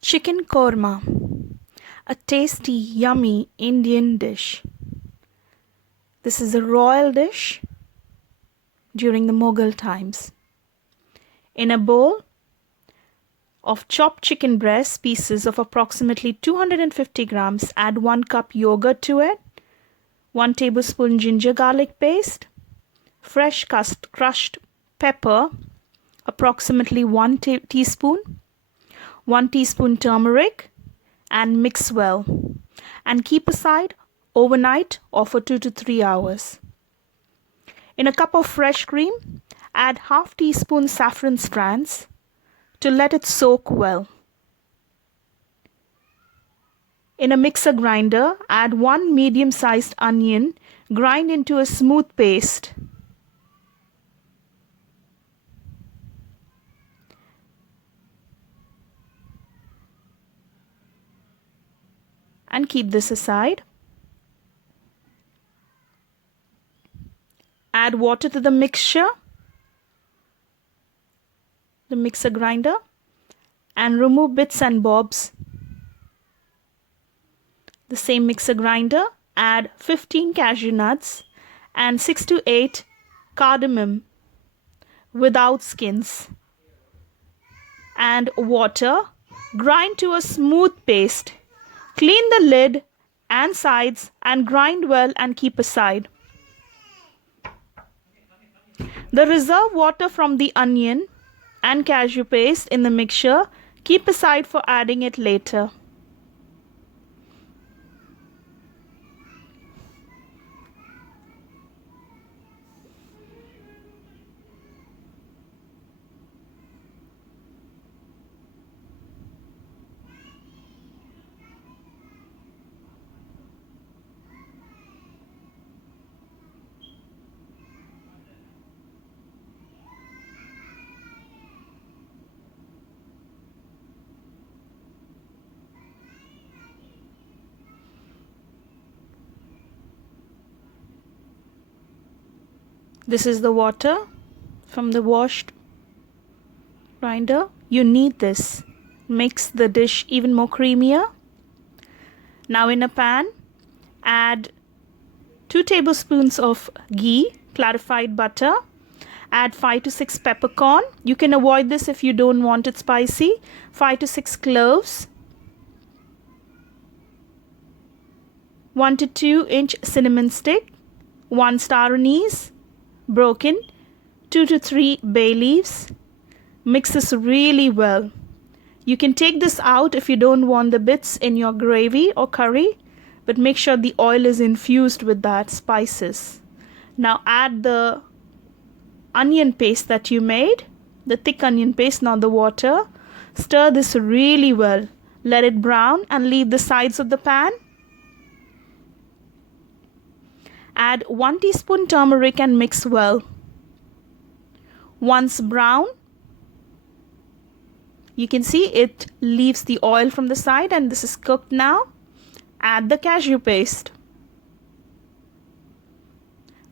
Chicken korma, a tasty, yummy Indian dish. This is a royal dish during the Mughal times. In a bowl of chopped chicken breast pieces of approximately 250 grams, add 1 cup yogurt to it, 1 tablespoon ginger garlic paste, fresh crushed pepper, approximately 1 teaspoon, 1 teaspoon turmeric, and mix well and keep aside overnight or for 2 to 3 hours. In a cup of fresh cream, add half teaspoon saffron strands to let it soak well. In a mixer grinder, add 1 medium-sized onion, grind into a smooth paste. And keep this aside. Add water to the mixture, the mixer grinder, and remove bits and bobs. The same mixer grinder, add 15 cashew nuts and 6 to 8 cardamom without skins, and water. Grind to a smooth paste. Clean the lid and sides and grind well and keep aside. The reserved water from the onion and cashew paste in the mixture, keep aside for adding it later. This is the water from the washed grinder. You need this. Makes the dish even more creamier. Now in a pan, add 2 tablespoons of ghee, clarified butter. Add 5 to 6 peppercorn. You can avoid this if you don't want it spicy. 5 to 6 cloves. 1 to 2 inch cinnamon stick. 1 star anise, broken, 2 to 3 bay leaves. Mix this really well. You can take this out if you don't want the bits in your gravy or curry, but make sure the oil is infused with that spices. Now add the onion paste that you made, the thick onion paste, not the water. Stir this really well. Let it brown and leave the sides of the pan. Add 1 teaspoon turmeric and mix well. Once brown, you can see it leaves the oil from the side and this is cooked now. Add the cashew paste.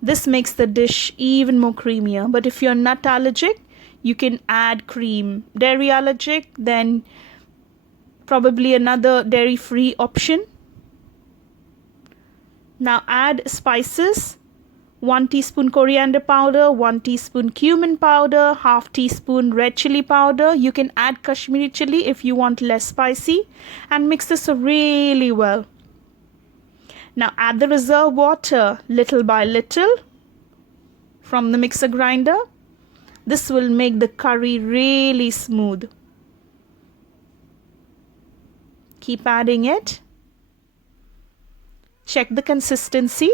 This makes the dish even more creamier, but if you're nut allergic, you can add cream. Dairy allergic, then probably another dairy-free option. Now add spices. 1 teaspoon coriander powder, 1 teaspoon cumin powder, half teaspoon red chili powder. You can add Kashmiri chili if you want less spicy, and mix this really well. Now add the reserved water little by little from the mixer grinder. This will make the curry really smooth. Keep adding it. Check the consistency.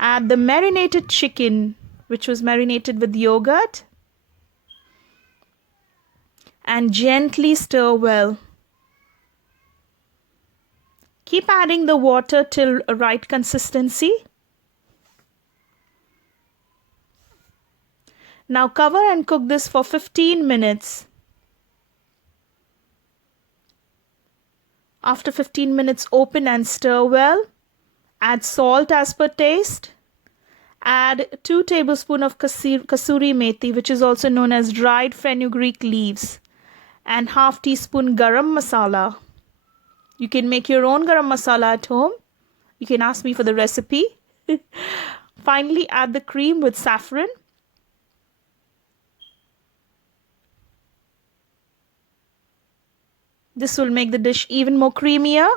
Add the marinated chicken, which was marinated with yogurt, and gently stir well. Keep adding the water till right consistency. Now cover and cook this for 15 minutes. After 15 minutes, open and stir well. Add salt as per taste. Add 2 tablespoons of kasuri methi, which is also known as dried fenugreek leaves. and half teaspoon garam masala. You can make your own garam masala at home. You can ask me for the recipe. Finally, add the cream with saffron. This will make the dish even more creamier.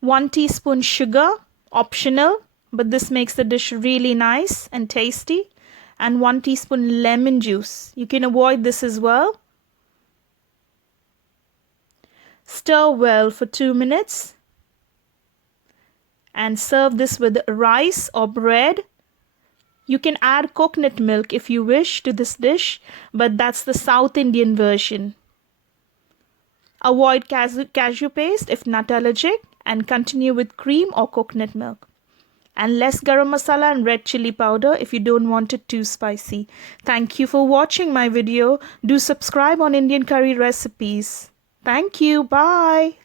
One teaspoon sugar, optional, but this makes the dish really nice and tasty. And 1 teaspoon lemon juice. You can avoid this as well. Stir well for 2 minutes. And serve this with rice or bread. You can add coconut milk if you wish to this dish, but that's the South Indian version. Avoid cashew paste if nut allergic, and continue with cream or coconut milk. And less garam masala and red chili powder if you don't want it too spicy. Thank you for watching my video. Do subscribe on Indian Curry Recipes. Thank you. Bye.